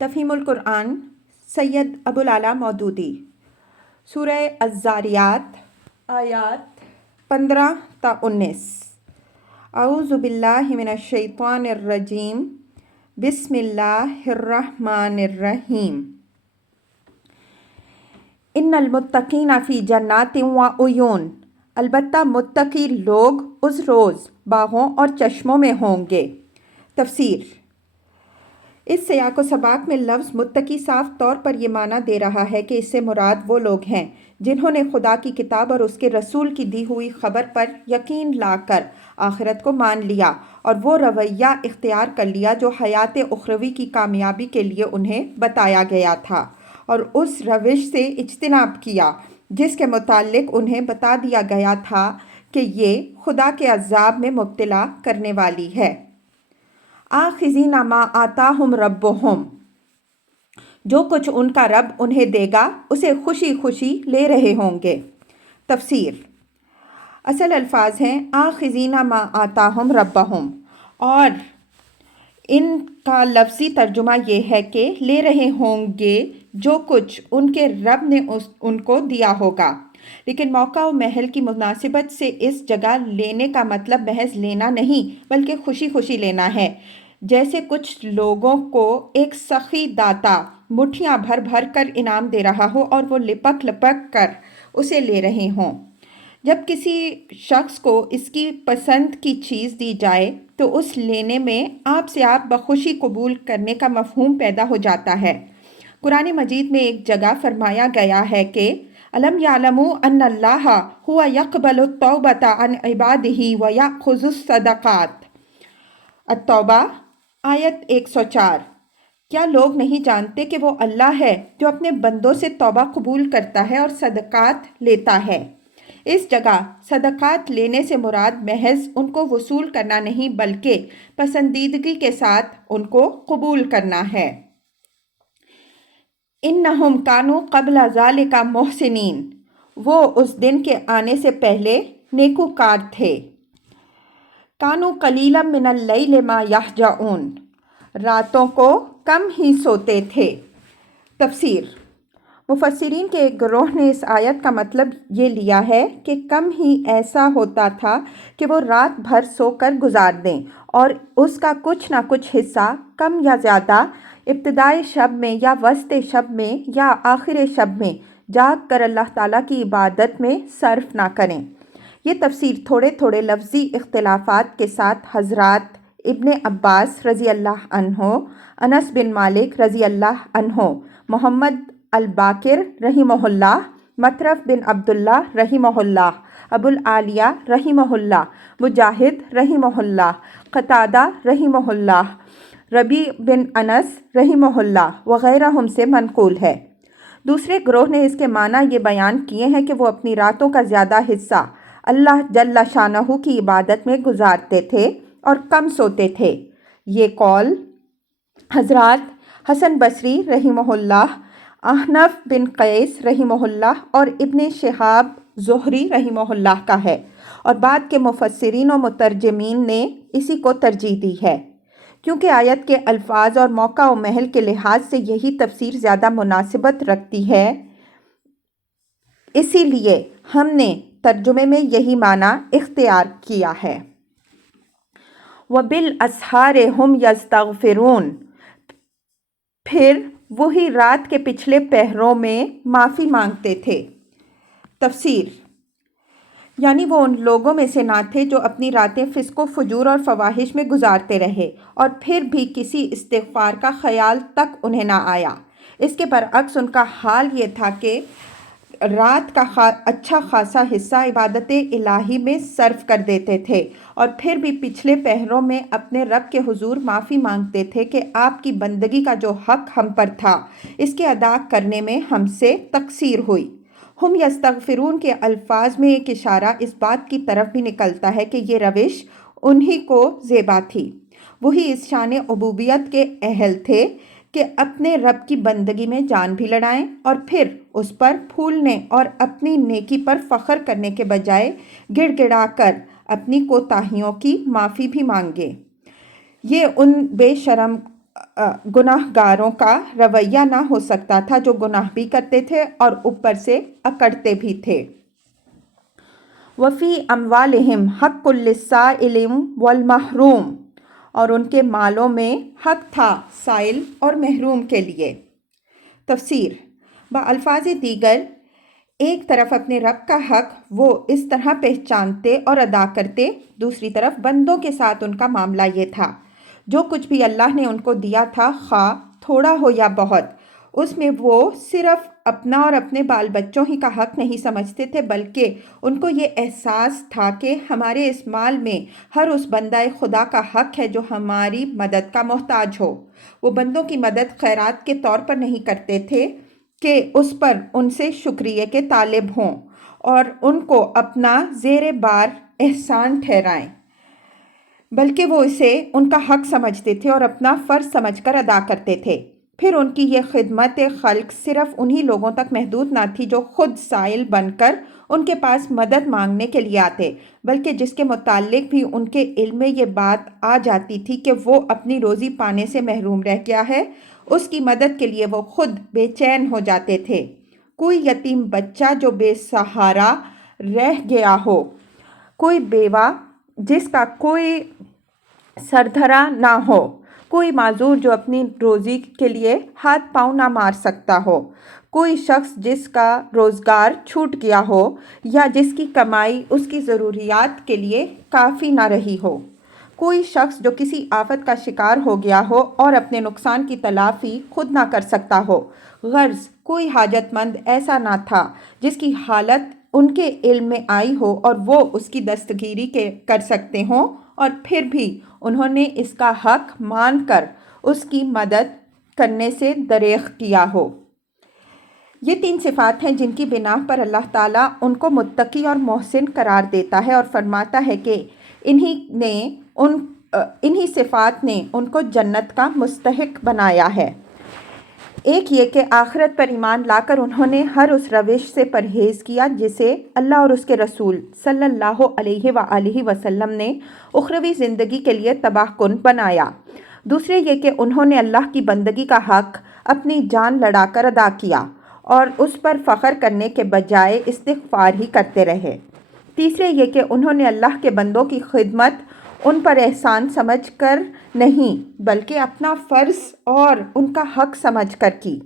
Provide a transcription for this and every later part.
تفہیم القرآن سید ابوالعلا مودودی سورہ الذاریات آیات 15 تا 19۔ اعوذ باللہ من الشیطان الرجیم، بسم اللہ الرحمن الرحیم۔ ان المتقین فی جنات و عیون، البتہ متقی لوگ اس روز باغوں اور چشموں میں ہوں گے۔ تفسیر۔ اس سیاق و سباق میں لفظ متقی صاف طور پر یہ معنی دے رہا ہے کہ اس سے مراد وہ لوگ ہیں جنہوں نے خدا کی کتاب اور اس کے رسول کی دی ہوئی خبر پر یقین لا کر آخرت کو مان لیا اور وہ رویہ اختیار کر لیا جو حیات اخروی کی کامیابی کے لیے انہیں بتایا گیا تھا، اور اس روش سے اجتناب کیا جس کے متعلق انہیں بتا دیا گیا تھا کہ یہ خدا کے عذاب میں مبتلا کرنے والی ہے۔ آخذین ما آتاہم ربہم، جو کچھ ان کا رب انہیں دے گا اسے خوشی خوشی لے رہے ہوں گے۔ تفسیر۔ اصل الفاظ ہیں آخذین ما آتاہم ربہم، اور ان کا لفظی ترجمہ یہ ہے کہ لے رہے ہوں گے جو کچھ ان کے رب نے ان کو دیا ہوگا، لیکن موقع و محل کی مناسبت سے اس جگہ لینے کا مطلب محض لینا نہیں بلکہ خوشی خوشی لینا ہے، جیسے کچھ لوگوں کو ایک سخی داتا مٹھیاں بھر بھر کر انعام دے رہا ہو اور وہ لپک لپک کر اسے لے رہے ہوں۔ جب کسی شخص کو اس کی پسند کی چیز دی جائے تو اس لینے میں آپ سے آپ بخوشی قبول کرنے کا مفہوم پیدا ہو جاتا ہے۔ قرآن مجید میں ایک جگہ فرمایا گیا ہے کہ الم یعلموا ان اللہ هو یقبل التوبۃ عن عبادہ ویأخذ الصدقات۔ التوبہ آیت 104۔ کیا لوگ نہیں جانتے کہ وہ اللہ ہے جو اپنے بندوں سے توبہ قبول کرتا ہے اور صدقات لیتا ہے؟ اس جگہ صدقات لینے سے مراد محض ان کو وصول کرنا نہیں بلکہ پسندیدگی کے ساتھ ان کو قبول کرنا ہے۔ انہم کانوا قبل ذالک محسنین، وہ اس دن کے آنے سے پہلے نیکوکار تھے۔ کانوا قلیلا من اللیل ما یہجعون، راتوں کو کم ہی سوتے تھے۔ تفسیر۔ مفسرین کے ایک گروہ نے اس آیت کا مطلب یہ لیا ہے کہ کم ہی ایسا ہوتا تھا کہ وہ رات بھر سو کر گزار دیں اور اس کا کچھ نہ کچھ حصہ کم یا زیادہ ابتدائے شب میں یا وسط شب میں یا آخر شب میں جاگ کر اللہ تعالیٰ کی عبادت میں صرف نہ کریں۔ یہ تفسیر تھوڑے تھوڑے لفظی اختلافات کے ساتھ حضرات ابن عباس رضی اللہ عنہ، انس بن مالک رضی اللہ عنہ، محمد الباقر رحمہ اللہ، مطرف بن عبداللہ رحمہ اللہ، ابو العالیہ رحمہ اللہ، مجاہد رحمہ اللہ، قتادہ رحمہ اللہ، ربیع بن انس رحمہ اللہ وغیرہم سے منقول ہے۔ دوسرے گروہ نے اس کے معنی یہ بیان کیے ہیں کہ وہ اپنی راتوں کا زیادہ حصہ اللہ جل شانہ کی عبادت میں گزارتے تھے اور کم سوتے تھے۔ یہ قول حضرات حسن بصری رحمہ اللہ، احنف بن قیس رحمہ اللہ اور ابن شہاب زہری رحمہ اللہ کا ہے، اور بعد کے مفسرین و مترجمین نے اسی کو ترجیح دی ہے۔ کیونکہ آیت کے الفاظ اور موقع و محل کے لحاظ سے یہی تفسیر زیادہ مناسبت رکھتی ہے، اسی لیے ہم نے ترجمے میں یہی معنی اختیار کیا ہے۔ وَبِالْأَسْحَارِ هُمْ يَسْتَغْفِرُونَ، پھر وہی رات کے پچھلے پہروں میں معافی مانگتے تھے۔ تفسیر۔ یعنی وہ ان لوگوں میں سے نہ تھے جو اپنی راتیں فسق و فجور اور فواحش میں گزارتے رہے اور پھر بھی کسی استغفار کا خیال تک انہیں نہ آیا۔ اس کے برعکس ان کا حال یہ تھا کہ رات کا اچھا خاصا حصہ عبادت الہی میں صرف کر دیتے تھے اور پھر بھی پچھلے پہروں میں اپنے رب کے حضور معافی مانگتے تھے کہ آپ کی بندگی کا جو حق ہم پر تھا اس کے ادا کرنے میں ہم سے تقصیر ہوئی۔ ہم یستغفرون کے الفاظ میں ایک اشارہ اس بات کی طرف بھی نکلتا ہے کہ یہ روش انہی کو زیبا تھی۔ وہی اس شان عبودیت کے اہل تھے کہ اپنے رب کی بندگی میں جان بھی لڑائیں اور پھر اس پر پھولنے اور اپنی نیکی پر فخر کرنے کے بجائے گڑ گڑا کر اپنی کوتاہیوں کی معافی بھی مانگے۔ یہ ان بے شرم गुनाहगारों का रवैया ना हो सकता था, जो गुनाह भी करते थे और ऊपर से अकड़ते भी थे। वफ़ी अम्वालिहिम हक़्क़ुल लिस्साइल वल महरूम, और उनके मालों में हक था साइल और महरूम के लिए। तफसीर बअल्फाज़ दीगर, एक तरफ अपने रब का हक वो इस तरह पहचानते और अदा करते, दूसरी तरफ बंदों के साथ उनका मामला ये था, जो कुछ भी अल्लाह ने उनको दिया था, खा थोड़ा हो या बहुत, उसमें वो सिर्फ अपना और अपने बाल बच्चों ही का हक नहीं समझते थे, बल्कि उनको ये एहसास था कि हमारे इस माल में हर उस बंदाए खुदा का हक है जो हमारी मदद का मोहताज हो। वो बंदों की मदद खैरात के तौर पर नहीं करते थे कि उस पर उनसे शुक्रिया के तालिब हों और उनको अपना ज़ेरे बार एहसान ठहराएं, बल्कि वो इसे उनका हक समझते थे और अपना फ़र्ज़ समझकर अदा करते थे। फिर उनकी ये खिदमत खल्क सिर्फ उन्हीं लोगों तक महदूद ना थी जो खुद साइल बनकर उनके पास मदद मांगने के लिए आते, बल्कि जिसके मुताल्लिक भी उनके इल्म में ये बात आ जाती थी कि वो अपनी रोज़ी पाने से महरूम रह गया है, उसकी मदद के लिए वो खुद बेचैन हो जाते थे। कोई यतीम बच्चा जो बेसहारा रह गया हो, कोई बेवा जिसका कोई सरधरा ना हो, कोई माजूर जो अपनी रोज़ी के लिए हाथ पाँव ना मार सकता हो, कोई शख्स जिसका रोज़गार छूट गया हो या जिसकी कमाई उसकी ज़रूरियात के लिए काफ़ी ना रही हो, कोई शख्स जो किसी आफत का शिकार हो गया हो और अपने नुकसान की तलाफ़ी खुद ना कर सकता हो। गर्ज़ कोई हाजतमंद ऐसा ना था जिसकी हालत उनके इल्म में आई हो और वो उसकी दस्तगीरी कर सकते हों और फिर भी उन्होंने इसका हक मानकर उसकी मदद करने से दरेग किया हो। ये 3 सिफ़ात हैं जिनकी बिना पर अल्लाह ताला उनको मुत्तकी और मोहसिन करार देता है और फरमाता है कि इन्हीं सिफ़ात ने उनको जन्नत का मुस्तहिक बनाया है। एक ये कि आखिरत पर ईमान लाकर उन्होंने हर उस रविश से परहेज़ किया जिसे अल्लाह और उसके रसूल सल्लल्लाहु अलैहि वसल्लम ने उखरवी ज़िंदगी के लिए तबाहकुन बनाया। दूसरे ये कि उन्होंने अल्लाह की बंदगी का हक अपनी जान लड़ाकर अदा किया और उस पर फ़ख्र करने के बजाय इस्तिग़फ़ार ही करते रहे। तीसरे ये कि उन्होंने अल्लाह के बंदों की खिदमत उन पर एहसान समझकर नहीं, बल्कि अपना फ़र्ज़ और उनका हक समझकर की।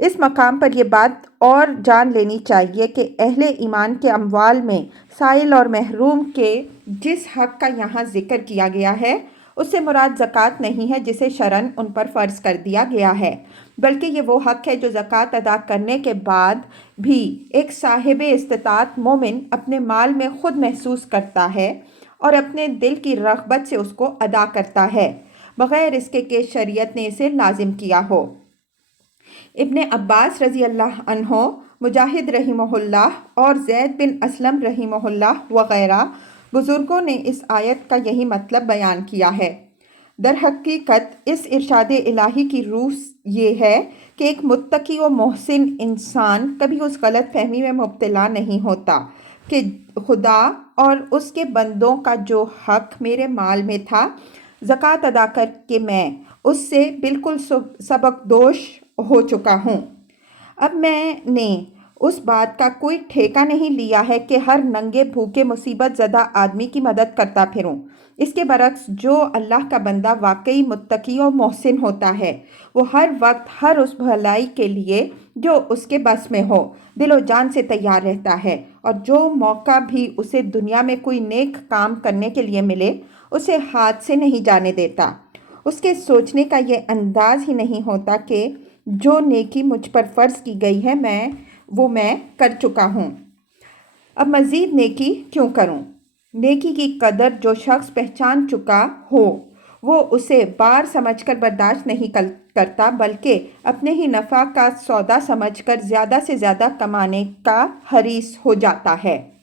इस मकाम पर यह बात और जान लेनी चाहिए कि अहले ईमान के अमवाल में साइल और महरूम के जिस हक का यहाँ ज़िक्र किया गया है, उससे मुराद ज़कात नहीं है जिसे शरन उन पर फ़र्ज़ कर दिया गया है, बल्कि ये वो हक है जो ज़कात अदा करने के बाद भी एक साहिब इस्तिताअत मोमिन अपने माल में ख़ुद महसूस करता है और अपने दिल की रग़बत से उसको अदा करता है, बग़ैर इसके कि शरीयत ने इसे लाजिम किया हो। इब्ने अब्बास रज़ी अल्लाह अन्हो, मुजाहिद रहिमहुल्लाह और ज़ैद बिन असलम रहिमहुल्लाह वग़ैरह बुज़ुर्गों ने इस आयत का यही मतलब बयान किया है। दर हकीकत इस इरशाद इलाही की रूह ये है कि एक मुत्तकी व मोहसिन इंसान कभी उस गलत फहमी में मुब्तला नहीं होता कि खुदा और उसके बंदों का जो हक मेरे माल में था, ज़कात अदा करके मैं उससे बिल्कुल सबकदोश हो चुका हूँ। अब मैंने उस बात का कोई ठेका नहीं लिया है कि हर नंगे भूखे मुसीबत ज़दा आदमी की मदद करता फिरूं। इसके बरक्स जो अल्लाह का बंदा वाकई मुत्तकी और मोहसिन होता है, वो हर वक्त हर उस भलाई के लिए जो उसके बस में हो दिलो जान से तैयार रहता है, और जो मौका भी उसे दुनिया में कोई नेक काम करने के लिए मिले उसे हाथ से नहीं जाने देता। उसके सोचने का ये अंदाज़ ही नहीं होता कि जो नेकी मुझ पर फ़र्ज़ की गई है मैं कर चुका हूँ, अब मज़ीद नेकी क्यों करूँ। नेकी की कदर जो शख्स पहचान चुका हो वो उसे बार समझकर बर्दाश्त नहीं करता, बल्कि अपने ही नफ़ा का सौदा समझकर ज़्यादा से ज़्यादा कमाने का हरीस हो जाता है।